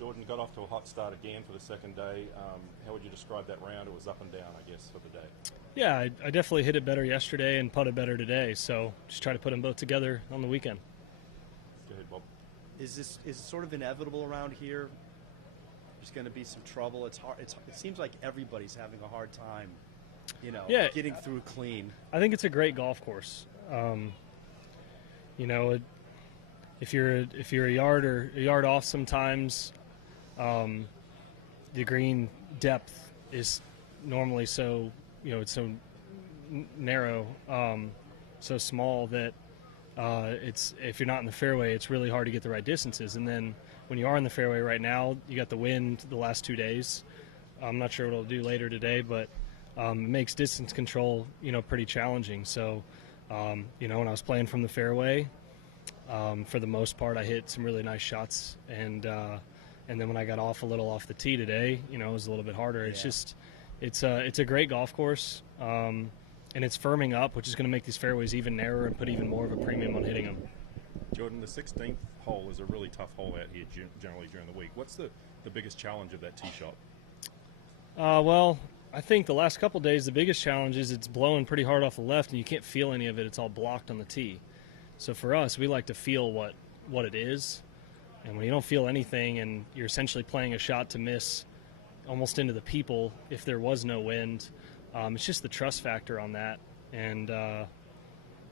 Jordan got off to a hot start again for the second day. How would you describe that round? It was up and down, I guess, for the day. Yeah, I definitely hit it better yesterday and putted better today. So just try to put them both together on the weekend. Go ahead, Bob. Is it sort of inevitable around here? There's going to be some trouble. It's hard. It seems like everybody's having a hard time, getting through clean. I think it's a great golf course. If you're a yard off sometimes, the green depth is normally so it's so narrow, so small that it's if you're not in the fairway, it's really hard to get the right distances. And then when you are in the fairway right now, you got the wind the last 2 days. I'm not sure what it'll do later today, but it makes distance control pretty challenging. So when I was playing from the fairway, for the most part, I hit some really nice shots, and then when I got off a little off the tee today, it was a little bit harder. Yeah. It's just it's a great golf course, and it's firming up, which is going to make these fairways even narrower and put even more of a premium on hitting them. Jordan, the 16th hole is a really tough hole out here generally during the week. What's the biggest challenge of that tee shot? Well, I think the last couple days the biggest challenge is it's blowing pretty hard off the left, and you can't feel any of it. It's all blocked on the tee. So for us, we like to feel what it is. And when you don't feel anything and you're essentially playing a shot to miss almost into the people if there was no wind, it's just the trust factor on that. And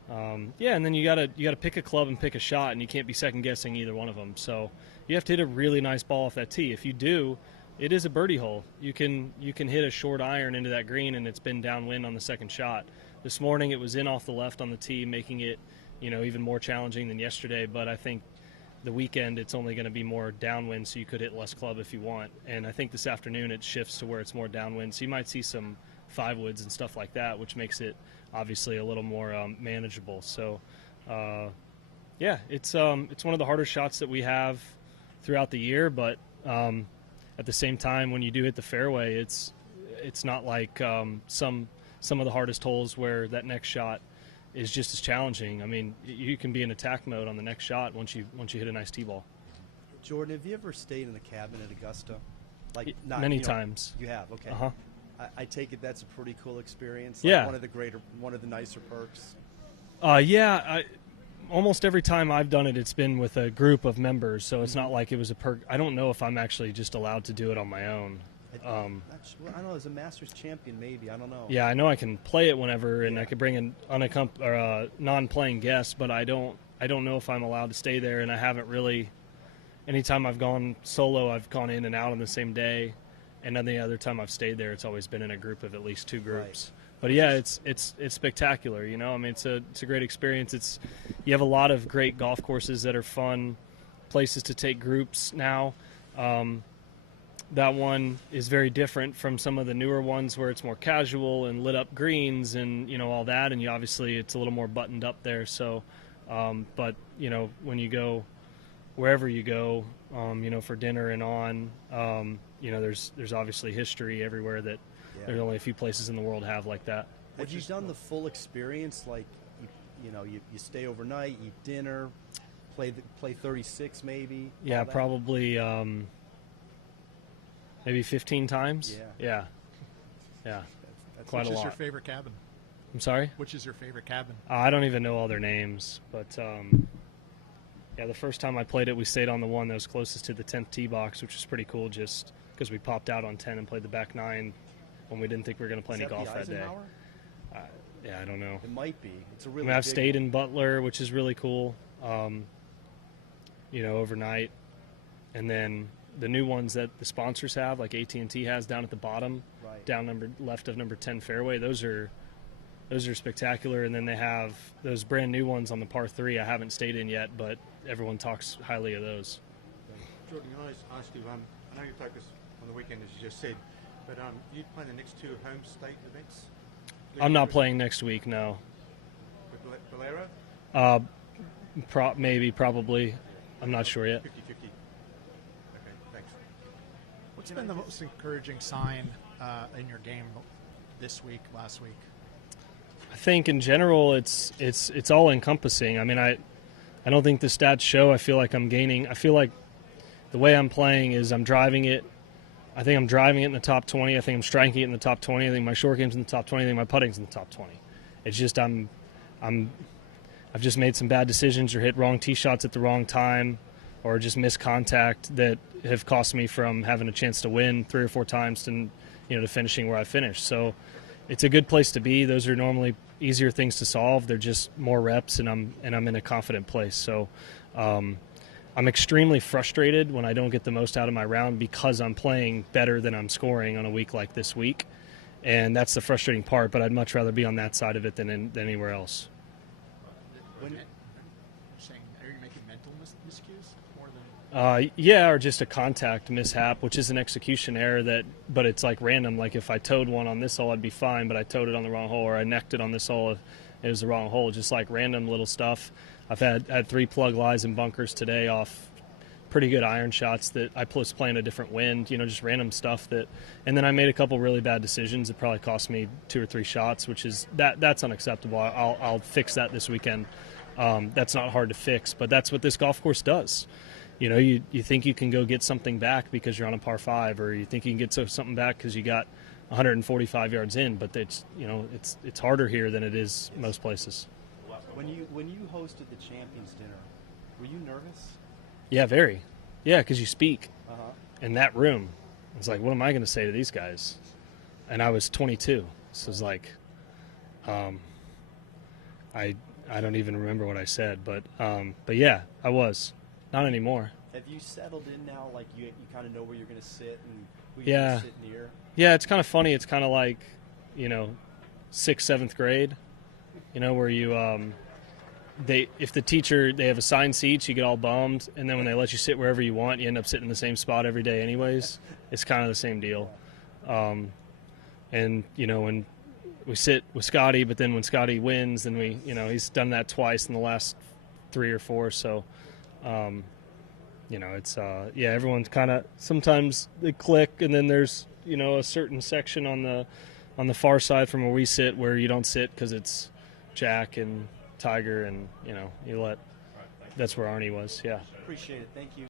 and then you gotta pick a club and pick a shot, and you can't be second guessing either one of them. So you have to hit a really nice ball off that tee. If you do, it is a birdie hole. You can hit a short iron into that green, and it's been downwind on the second shot. This morning it was in off the left on the tee, making it even more challenging than yesterday. But I think the weekend it's only going to be more downwind, so you could hit less club if you want. And I think this afternoon it shifts to where it's more downwind, so you might see some 5-woods and stuff like that, which makes it obviously a little more manageable. So it's one of the harder shots that we have throughout the year, but at the same time, when you do hit the fairway, it's not like some of the hardest holes where that next shot is just as challenging. I mean, you can be in attack mode on the next shot once you hit a nice tee ball. Jordan, have you ever stayed in the cabin at Augusta? Many times. You have, okay. Uh-huh. I take it that's a pretty cool experience. Yeah. One of the nicer perks. Almost every time I've done it, it's been with a group of members, so it's not like it was a perk. I don't know if I'm actually just allowed to do it on my own. I don't know, as a Masters champion, maybe. I don't know. Yeah, I know I can play it whenever, and I could bring a non-playing guest, but I don't know if I'm allowed to stay there, and I haven't really. Anytime I've gone solo, I've gone in and out on the same day, and then the other time I've stayed there, it's always been in a group of at least 2 groups. Right. But yeah, it's spectacular. I mean, it's a great experience. You have a lot of great golf courses that are fun places to take groups now. That one is very different from some of the newer ones where it's more casual and lit up greens and all that, and obviously it's a little more buttoned up there. So, but when you go wherever you go, for dinner and on, there's obviously history everywhere that there's only a few places in the world have like that. Have you done the full experience? Like, you stay overnight, eat dinner, play 36 maybe. Yeah, probably. Maybe 15 times? Yeah. That's quite a lot. Which is your favorite cabin? I'm sorry? Which is your favorite cabin? I don't even know all their names, but the first time I played it, we stayed on the one that was closest to the 10th tee box, which was pretty cool just because we popped out on 10 and played the back 9 when we didn't think we were going to play any golf that day. I don't know. It might be. It's a really I've stayed in Butler, which is really cool, overnight. And then the new ones that the sponsors have, like AT&T has down at the bottom, down left of number 10 fairway, those are spectacular. And then they have those brand new ones on the par 3 I haven't stayed in yet, but everyone talks highly of those. Jordan, I asked you, I know you focus on the weekend, as you just said, but you play the next 2 home state events? I'm not playing next week, no. With Valero? Probably. I'm not sure yet. 50-50. Okay, thanks. What's been the most encouraging sign in your game this week, last week? I think in general it's all encompassing. I mean, I don't think the stats show I feel like I'm gaining. I feel like the way I'm playing is I'm driving it. I think I'm driving it in the top 20. I think I'm striking it in the top 20. I think my short game's in the top 20. I think my putting's in the top 20. It's just I've just made some bad decisions or hit wrong tee shots at the wrong time, or just missed contact that have cost me from having a chance to win 3 or 4 times to finishing where I finished. So it's a good place to be. Those are normally easier things to solve. They're just more reps, and I'm in a confident place. So I'm extremely frustrated when I don't get the most out of my round because I'm playing better than I'm scoring on a week like this week, and that's the frustrating part. But I'd much rather be on that side of it than anywhere else. Are you making mental miscues more than? Yeah, or just a contact mishap, which is an execution error but it's like random. Like if I towed one on this hole, I'd be fine, but I towed it on the wrong hole, or I necked it on this hole, it was the wrong hole. Just like random little stuff. I've had 3 plug lies and bunkers today off pretty good iron shots that I was playing a different wind, just random stuff and then I made a couple really bad decisions that probably cost me 2 or 3 shots, which is that's unacceptable. I'll fix that this weekend. That's not hard to fix, but that's what this golf course does. You think you can go get something back because you're on a par 5, or you think you can get something back because you got 145 yards in, but it's harder here than it is most places. When you hosted the Champions Dinner, were you nervous? Yeah, very. Yeah, because you speak Uh-huh. in that room. It's like, what am I going to say to these guys? And I was 22, so it's like, I don't even remember what I said, but yeah, I was. Not anymore. Have you settled in now? Like you kind of know where you're going to sit and who Yeah. you're going to sit near? Yeah, it's kind of funny. It's kind of like, 6th, 7th grade, where you if the teacher, they have assigned seats, you get all bummed, and then when they let you sit wherever you want, you end up sitting in the same spot every day anyways. It's kind of the same deal. And when we sit with Scotty, but then when Scotty wins, then he's done that twice in the last 3 or 4, so it's everyone's kind of, sometimes they click, and then there's a certain section on the far side from where we sit where you don't sit because it's Jack and Tiger, and that's where Arnie was. Yeah. Appreciate it. Thank you.